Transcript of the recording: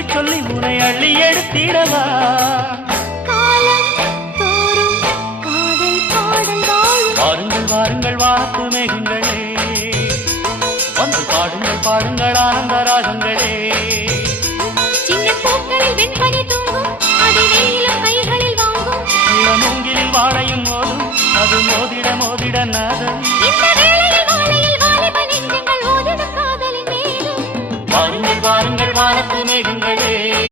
சொல்லி சொல்லி உனை அள்ளி எடுத்திடவா வாருங்கள் வாருங்கள் வானத்து மேகங்களே வந்து பாடுங்கள் பாடுங்கள் ஆனந்த ராகங்களே சின்ன பூக்களில் வெண்பனி தூங்கும் அது வெயிலும் கைகளில் வாங்கும் மூங்கிலில் வாழையும் மோதும் அது மோதிட மோதிட நாதம் இந்த வேளையில் வாழையில் வாலிப நெஞ்சங்கள் ஓதிடும் காதலின் மேலும் வாருங்கள் வாருங்கள் வானத்து மேக